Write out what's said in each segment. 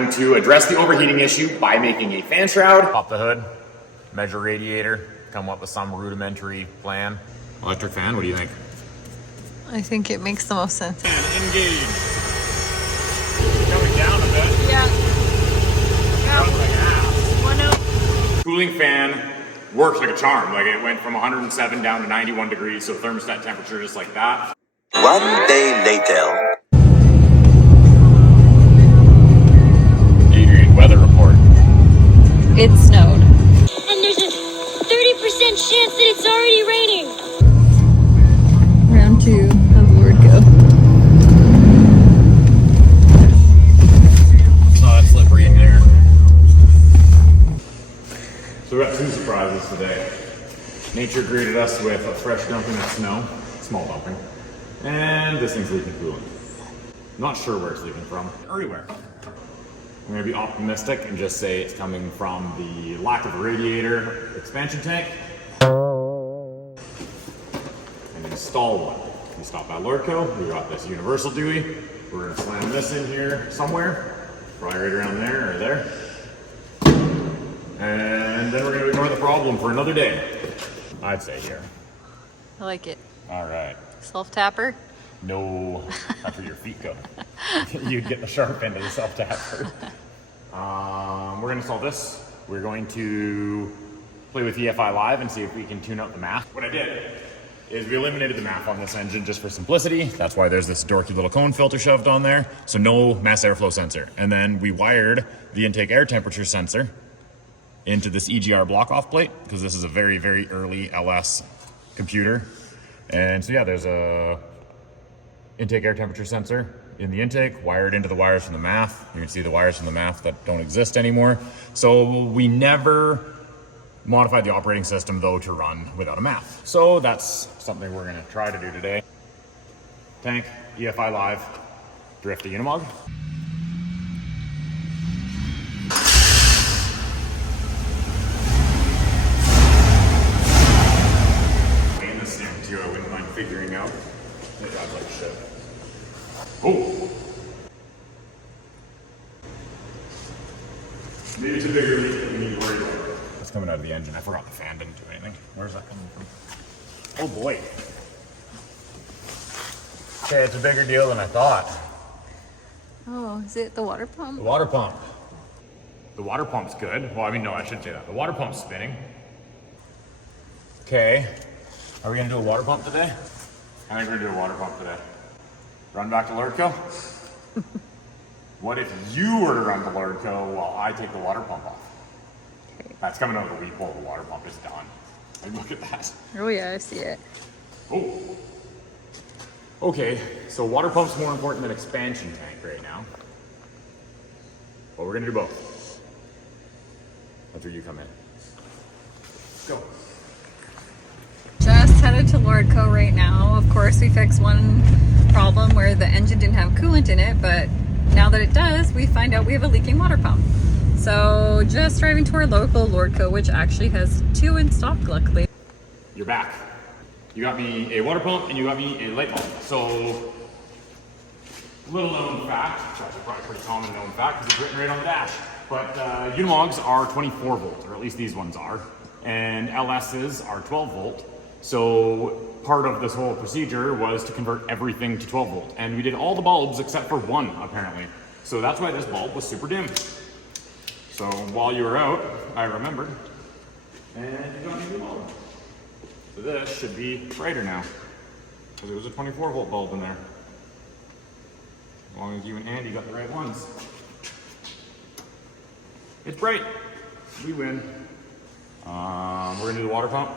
going to address the overheating issue by making a fan shroud. Pop the hood, measure radiator, come up with some rudimentary plan. Electric fan, what do you think? I think it makes the most sense. And engage. Coming down a bit. Yeah. Like half. 1-0. Cooling fan works like a charm. Like it went from 107 down to 91 degrees, so thermostat temperature just like that. 1 day later. Adrian, weather report. It snowed. And there's a 30% chance that it's already raining. Round 2 of Lord Go. Oh, it's slippery in there. So we got 2 surprises today. Nature greeted us with a fresh dumping of snow, small dumping, and this thing's leaking coolant. Not sure where it's leaking from. Everywhere. I'm gonna be optimistic and just say it's coming from the lack of a radiator expansion tank. And install one. We stop at Lordco, we got this universal Dewey. We're gonna slam this in here somewhere, probably right around there or there. And then we're gonna ignore the problem for another day. I'd say here. I like it. All right. Self-tapper? No, that's where your feet go. You'd get the sharp end of the self-tapper. We're gonna solve this. We're going to play with EFI Live and see if we can tune out the math. What I did is we eliminated the math on this engine just for simplicity. That's why there's this dorky little cone filter shoved on there. So no mass airflow sensor. And then we wired the intake air temperature sensor into this EGR block off plate, because this is a very, very early LS computer. And so yeah, there's a intake air temperature sensor in the intake, wired into the wires from the MAF. You can see the wires from the MAF that don't exist anymore. So we never modified the operating system though to run without a MAF. So that's something we're gonna try to do today. Tank, EFI Live, drift to Unimog. In this thing too, I wouldn't mind figuring out. It drives like shit. Oh! Maybe it's a bigger leak than we need to worry about. It's coming out of the engine. I forgot the fan didn't do anything. Where's that coming from? Oh boy. Okay, it's a bigger deal than I thought. Oh, is it the water The pump? water pump. The water pump's good. Well, I mean, no, I shouldn't say that. The water pump's spinning. Okay. Are we gonna do a water pump today? I think we're gonna do a water pump today. Run back to Lordco? What if you were to run to Lordco while I take the water pump off? That's coming out of the weep hole. The water pump is done. Like, look at that. Oh yeah, I see it. Oh. Okay, so water pump's more important than expansion tank right now. But we're gonna do both. That's where you come in. Go. Just headed to Lordco right now. Of course, we fixed one problem where the engine didn't have coolant in it, but now that it does, we find out we have a leaking water pump. So just driving to our local Lordco, which actually has 2 in stock, luckily. You're back. You got me a water pump and you got me a light bulb. So, little known fact, which is probably a pretty common known fact because it's written right on the dash. But Unimogs are 24 volt, or at least these ones are, and LSs are 12 volt. So part of this whole procedure was to convert everything to 12 volt. And we did all the bulbs except for one, apparently. So that's why this bulb was super dim. So while you were out, I remembered, and you got me a new bulb. So this should be brighter now, because there was a 24 volt bulb in there. As long as you and Andy got the right ones. It's bright. We win. We're gonna do the water pump.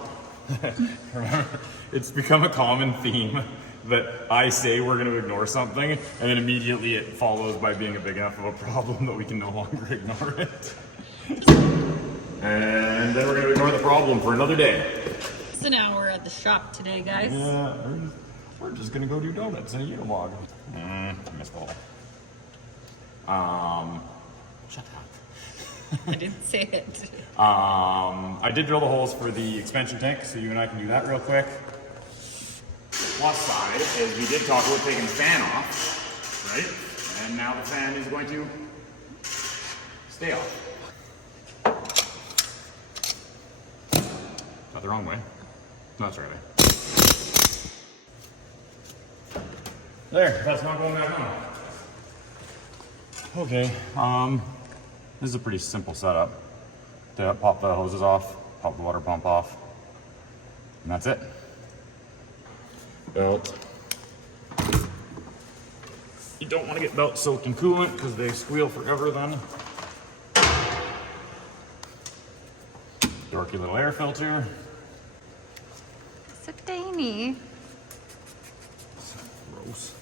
Remember, it's become a common theme that I say we're going to ignore something, and then immediately it follows by being a big enough of a problem that we can no longer ignore it. And then we're going to ignore the problem for another day. So now we're at the shop today, guys. Yeah, we're just going to go do donuts in a Unimog. Missed the hole. Shut up. I didn't say it. I did drill the holes for the expansion tank, so you and I can do that real quick. Plus side is we did talk about taking the fan off, right? And now the fan is going to Stay off. Got the wrong way. No, that's right way. There, that's not going back on. Okay, this is a pretty simple setup. To pop the hoses off, pop the water pump off, and that's it. Belt. You don't want to get belts soaked in coolant because they squeal forever then. Dorky little air filter. So tiny. Gross.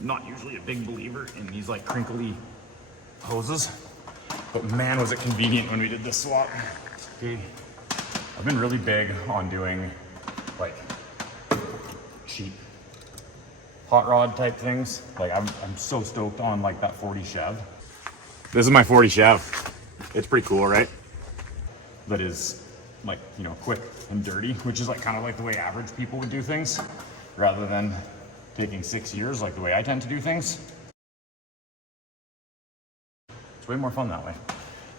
Not usually a big believer in these like crinkly hoses, but man was it convenient when we did this swap. Okay. I've been really big on doing like cheap hot rod type things. Like I'm so stoked on like that 40 Chev. This is my 40 Chev. It's pretty cool, right? That is like, you know, quick and dirty, which is like kind of like the way average people would do things, rather than taking 6 years like the way I tend to do things. It's way more fun that way.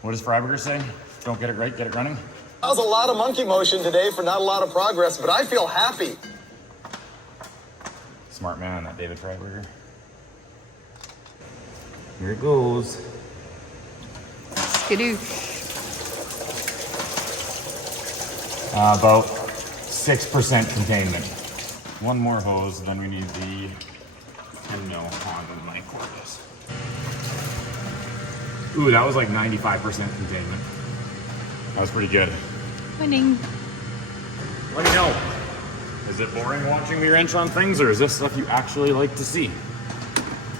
What does Freiberger say? Don't get it right, get it running. That was a lot of monkey motion today for not a lot of progress, but I feel happy. Smart man, that David Freiberger. Here it goes. Skidoo. About 6% containment. One more hose, then we need the 10 mil Honda Mike Cordis. Ooh, that was like 95% containment. That was pretty good. Winning. Let me know. Is it boring watching me wrench on things, or is this stuff you actually like to see?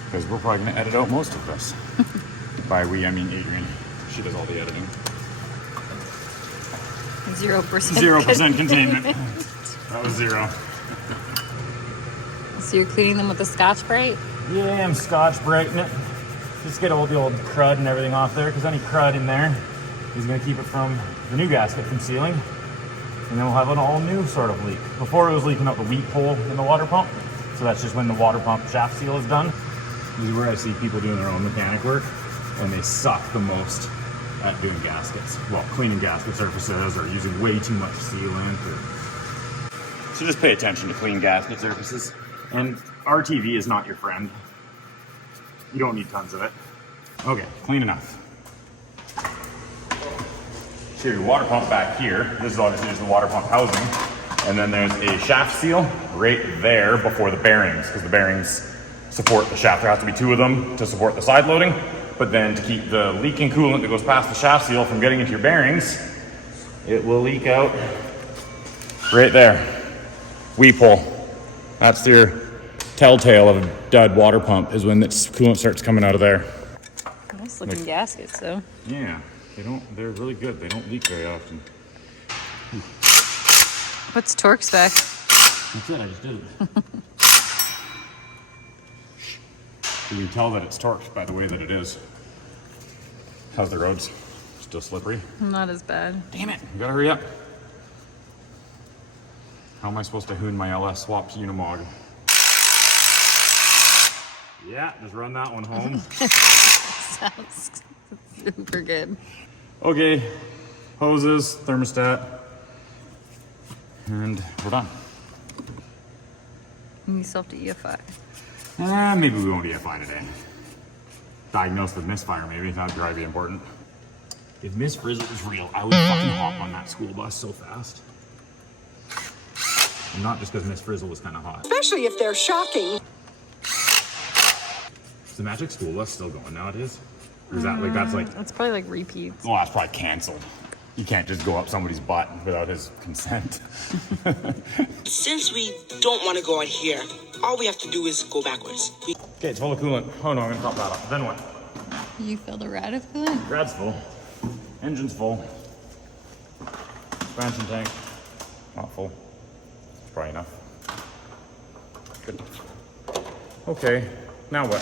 Because we're probably gonna edit out most of this. By we, I mean Adrian. She does all the editing. 0%. 0% containment. That was 0. So you're cleaning them with the Scotch-Brite? Yeah, I'm Scotch-Brighting it. Just get all the old crud and everything off there, because any crud in there is going to keep it from the new gasket from sealing. And then we'll have an all new sort of leak. Before it was leaking out the weep hole in the water pump. So that's just when the water pump shaft seal is done. This is where I see people doing their own mechanic work, and they suck the most at doing gaskets. Well, cleaning gasket surfaces or using way too much sealant. So just pay attention to clean gasket surfaces. And RTV is not your friend. You don't need tons of it. Okay, clean enough. So your water pump back here. This is obviously just the water pump housing. And then there's a shaft seal right there before the bearings, because the bearings support the shaft. There has to be 2 of them to support the side loading. But then to keep the leaking coolant that goes past the shaft seal from getting into your bearings, it will leak out right there. Weep hole. That's your telltale of a dud water pump, is when this coolant starts coming out of there. Nice looking gaskets, though. Yeah, they're really good. They don't leak very often. What's torque spec? That's it, I just did it. You can tell that it's torqued by the way that it is. How's the roads? Still slippery? Not as bad. Damn it, you gotta hurry up. How am I supposed to hoon my LS swap to Unimog? Yeah, just run that one home. Sounds super good. Okay, hoses, thermostat, and we're done. You still have to EFI. Maybe we won't EFI today. Diagnose the misfire, maybe. That'd probably be important. If Miss Frizzle was real, I would fucking hop on that school bus so fast. And not just because Miss Frizzle was kind of hot. Especially if they're shocking. Is the Magic School Bus still going nowadays? Or is that like, that's like... It's probably like repeats. Oh, that's probably canceled. You can't just go up somebody's butt without his consent. Since we don't want to go out here, all we have to do is go backwards. Okay, it's full of coolant. Oh no, I'm gonna top that up. Then what? You filled a rad of coolant? Rad's full. Engine's full. Expansion tank. Not full. It's probably enough. Good. Okay, now what?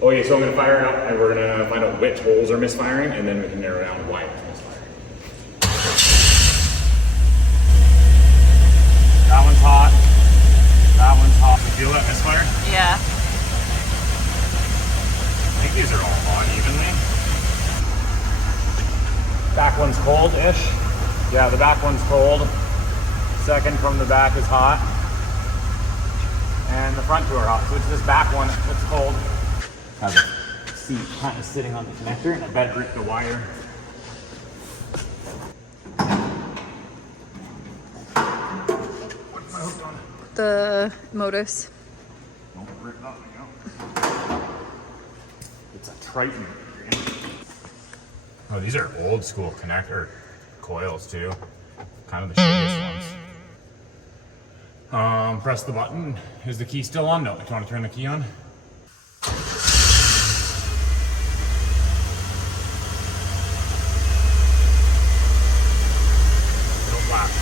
Okay, so I'm gonna fire it up and we're gonna find out which holes are misfiring and then we can narrow down why it's misfiring. That one's hot. That one's hot. You feel that misfire? Yeah. I think these are all on evenly. back one's cold-ish. Yeah, the back one's cold. Second from the back is hot. And the front two are hot. So it's this back one that's cold. Has a seat kind of sitting on the connector, and I better rip the wire. What's my hook on? The Modus. Don't rip it up, there you go. It's a Triton. Oh, these are old school connector coils too. Kind of the shittiest ones. Press the button. Is the key still on? No. Do you want to turn the key on? It'll flash.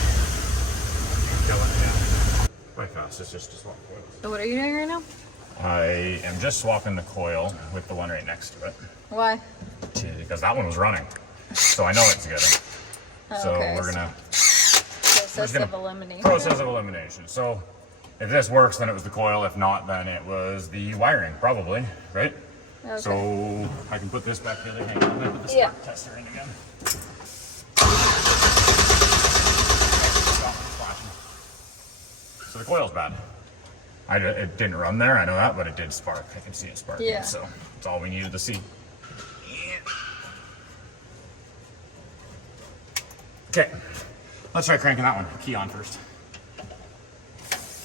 Kill it, yeah. Quite fast. It's just to swap coils. So what are you doing right now? I am just swapping the coil with the one right next to it. Why? Because that one was running. So I know it's good. So okay, we're gonna process of elimination. Process of elimination. So if this works, then it was the coil. If not, then it was the wiring, probably, right? Okay. So I can put this back together. Hang on, I'm gonna put the spark tester in again. Stop flashing. So the coil's bad. It didn't run there, I know that, but it did spark. I can see it sparking. Yeah. So that's all we needed to see. Okay, let's try cranking that one. Key on first.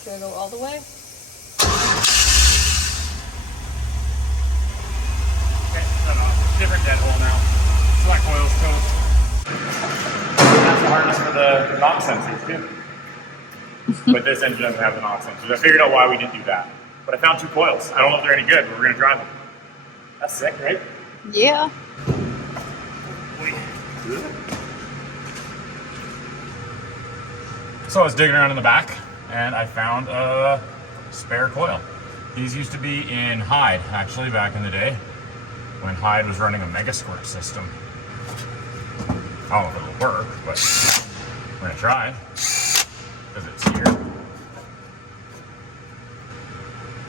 Should I go all the way? Okay, shut off. Different dead hole now. So that coil's toast. That's the harness for the knock sensors too. But this engine doesn't have the knock sensors. I figured out why we didn't do that. But I found 2 coils. I don't know if they're any good, but we're gonna try them. That's sick, right? Yeah. So I was digging around in the back and I found a spare coil. These used to be in Hyde, actually, back in the day when Hyde was running a Mega Squirt system. I don't know if it'll work, but we're gonna try because it's here.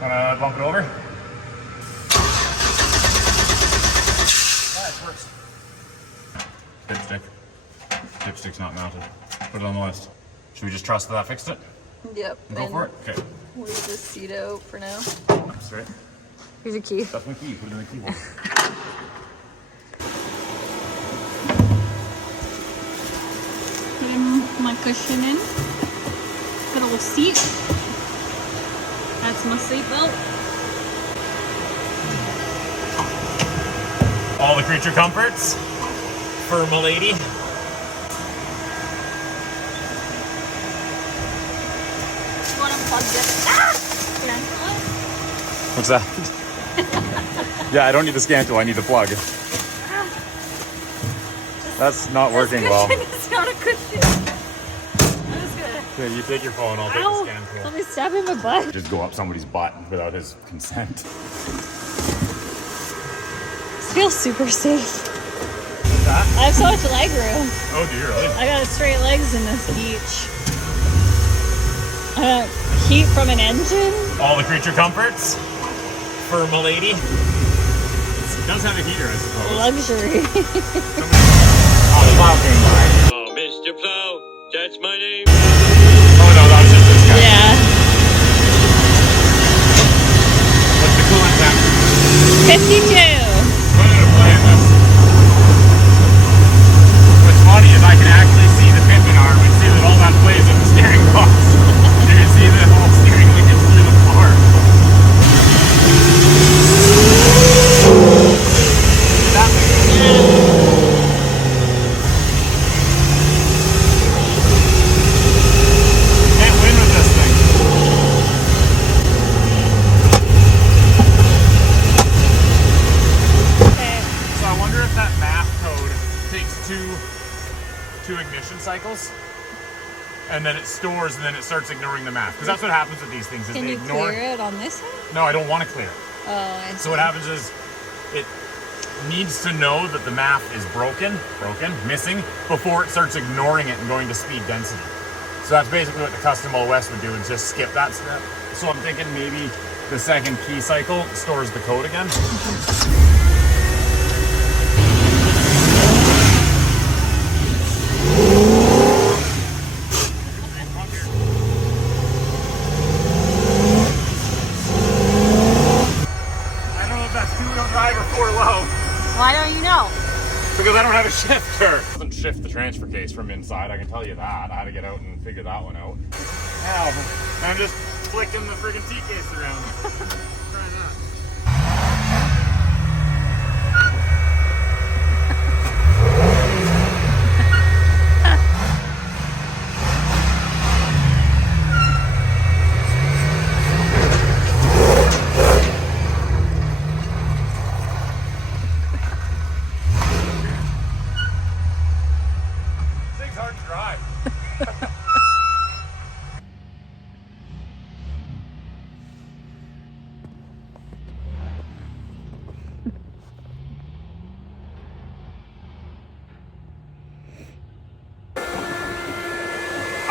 Wanna bump it over? Yeah, it works. Dipstick. Dipstick's not mounted. Put it on the list. Should we just trust that fixed it? Yep. Go for it? Okay. Leave this seat out for now. That's right. Here's your key. That's my key. Put it in the keyboard. Put my cushion in. Good old seat. That's my seat belt. All the creature comforts for my lady. What's that? Yeah, I don't need the scan tool, I need the plug. That's not working well. It's not a cushion. I'm just gonna... Yeah, you take your phone, I'll take Ow! the scan tool. Let me stab in my butt. Just go up somebody's butt without his consent. This feels super safe. What's that? I have so much leg room. Oh, do you really? I got straight legs in this beach. Heat from an engine. All the creature comforts for my lady. It does have a heater, I suppose. Luxury. Oh, the plow came by. Oh, Mr. Plow, that's my name. Oh no, that was just this guy. Yeah. What's the coolant temp? 52. I'm gonna play this. What's funny is I can actually see the pivot arm and see that all that plays in the steering box. You can see the whole steering wheel through the floor. Can't win with this thing. Okay. So I wonder if that map code takes two ignition cycles, and then it stores, and then it starts ignoring the map. Because that's what happens with these things. Is Can they you ignore. clear it on this side? No, I don't want to clear it. Oh, I see. So what happens is it needs to know that the map is broken, missing, before it starts ignoring it and going to speed density. So that's basically what the custom OS would do, is just skip that step. So I'm thinking maybe the second key cycle stores the code again. you know? Because I don't have a shifter. It doesn't shift the transfer case from inside, I can tell you that. I had to get out and figure that one out. Now, I'm just flicking the friggin' T-case around. Try that.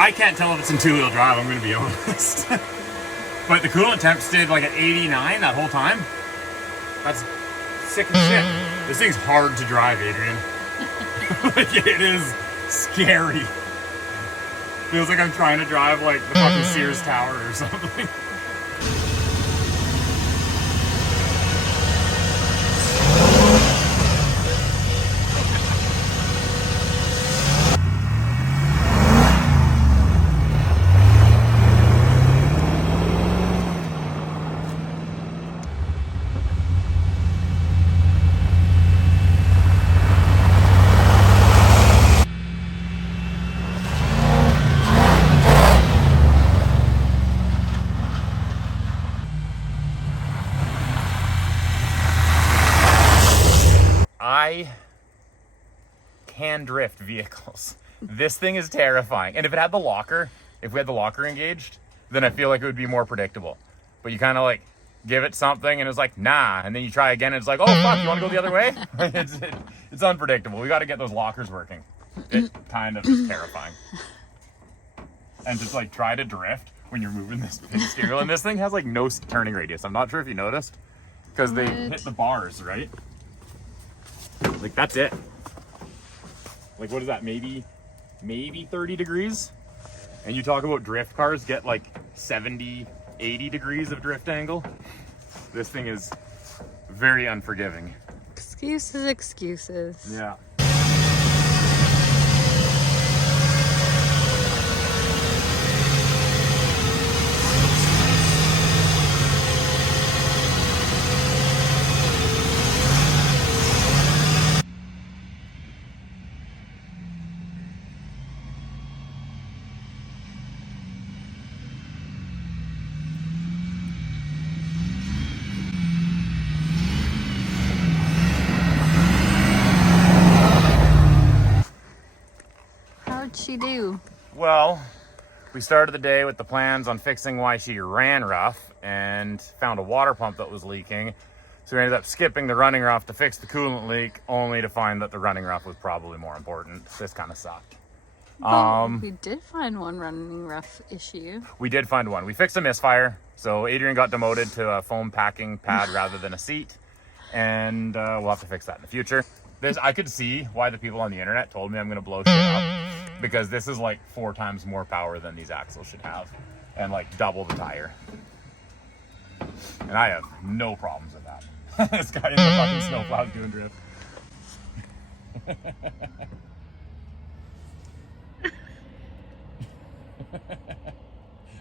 I can't tell if it's in two-wheel drive, I'm gonna be honest. But the coolant temp stayed like at 89 that whole time. That's sick as shit. This thing's hard to drive, Adrian. Like, it is scary. Feels like I'm trying to drive like the fucking Sears Tower or something. I can drift vehicles. This thing is terrifying. And if it had the locker, if we had the locker engaged, then I feel like it would be more predictable. But you kind of like give it something and it's like, nah. And then you try again and it's like, oh, fuck, you want to go the other way? It's unpredictable. We got to get those lockers working. It kind of is terrifying. And just like try to drift when you're moving this big steering wheel. And this thing has like no turning radius. I'm not sure if you noticed. Because they hit the bars, right? Like, that's it. Like, what is that? Maybe 30 degrees? And you talk about drift cars get like 70, 80 degrees of drift angle. This thing is very unforgiving. Excuses, excuses. Yeah. How'd she do? Well, we started the day with the plans on fixing why she ran rough and found a water pump that was leaking. So we ended up skipping the running rough to fix the coolant leak, only to find that the running rough was probably more important. This kind of sucked. We did find one running rough issue. We did find one. We fixed a misfire. So Adrian got demoted to a foam packing pad rather than a seat. And we'll have to fix that in the future. I could see why the people on the internet told me I'm going to blow shit up. Because this is like 4 times more power than these axles should have. And like double the tire. And I have no problems with that. This guy in the fucking snowplow doing drift.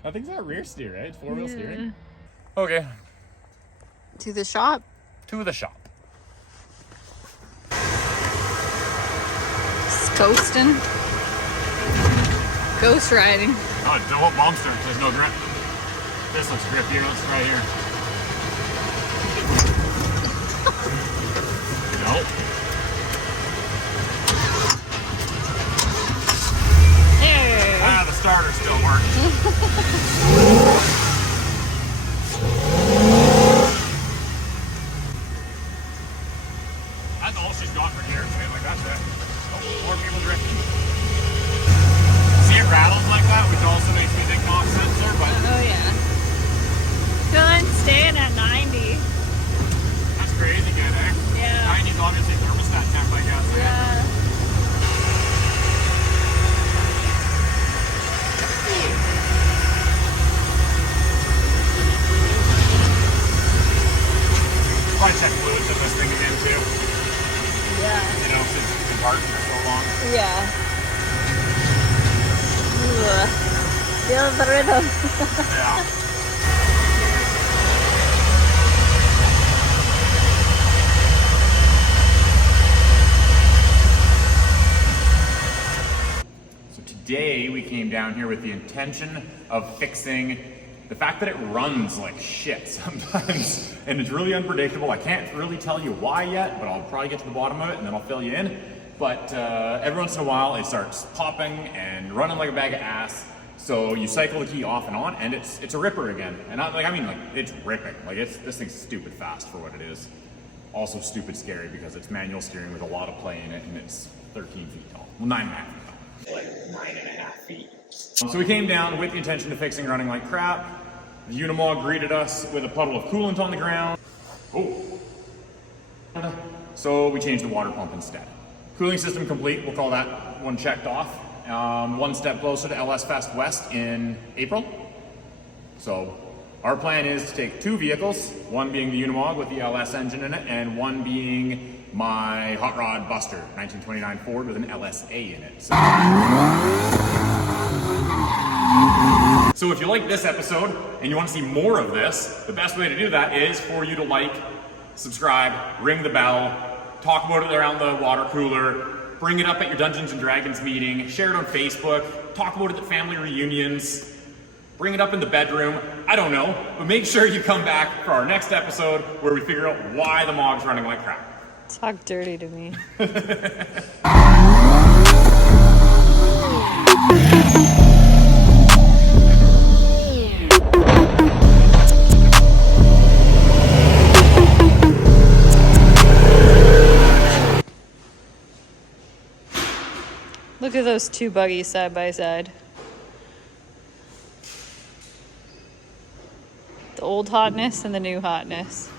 I think it's that rear steer, right? It's 4-wheel steering. Okay. To the shop. To the shop. Just coasting. Ghost riding. Oh, don't monster. There's no grip. This looks grippier. Let's try here. Nope. There. Ah, the starter still works. That's all she's got for gears, man. Like, that's it. Oh, more people drifting. See, it rattles like that, which also makes me think off sensor, but Oh yeah. Good, staying at 90. that's crazy good, eh? Yeah. 90's obviously thermostat temp, I guess. Eh? Yeah. Probably check fluids in this thing again, too. Yeah. Ugh. Feel the rhythm. Yeah. So today we came down here with the intention of fixing the fact that it runs like shit sometimes. And it's really unpredictable. I can't really tell you why yet, but I'll probably get to the bottom of it and then I'll fill you in. But every once in a while it starts popping and running like a bag of ass. So you cycle the key off and on, and it's a ripper again. And I mean, it's ripping. Like this thing's stupid fast for what it is. Also stupid scary because it's manual steering with a lot of play in it, and it's 13 feet tall. Well, 9.5 feet tall. Like 9.5 feet. So we came down with the intention of fixing running like crap. The Unimog greeted us with a puddle of coolant on the ground. Oh. So we changed the water pump instead. Cooling system complete. We'll call that one checked off. One step closer to LS Fest West in April. So our plan is to take 2 vehicles, one being the Unimog with the LS engine in it, and one being my Hot Rod Buster, 1929 Ford with an LSA in it. So if you like this episode and you want to see more of this, the best way to do that is for you to like, subscribe, ring the bell, talk about it around the water cooler, bring it up at your Dungeons and Dragons meeting, share it on Facebook, talk about it at family reunions, bring it up in the bedroom, I don't know, but make sure you come back for our next episode where we figure out why the Mog's running like crap. Talk dirty to me. Look at those 2 buggies side by side. The old hotness and the new hotness.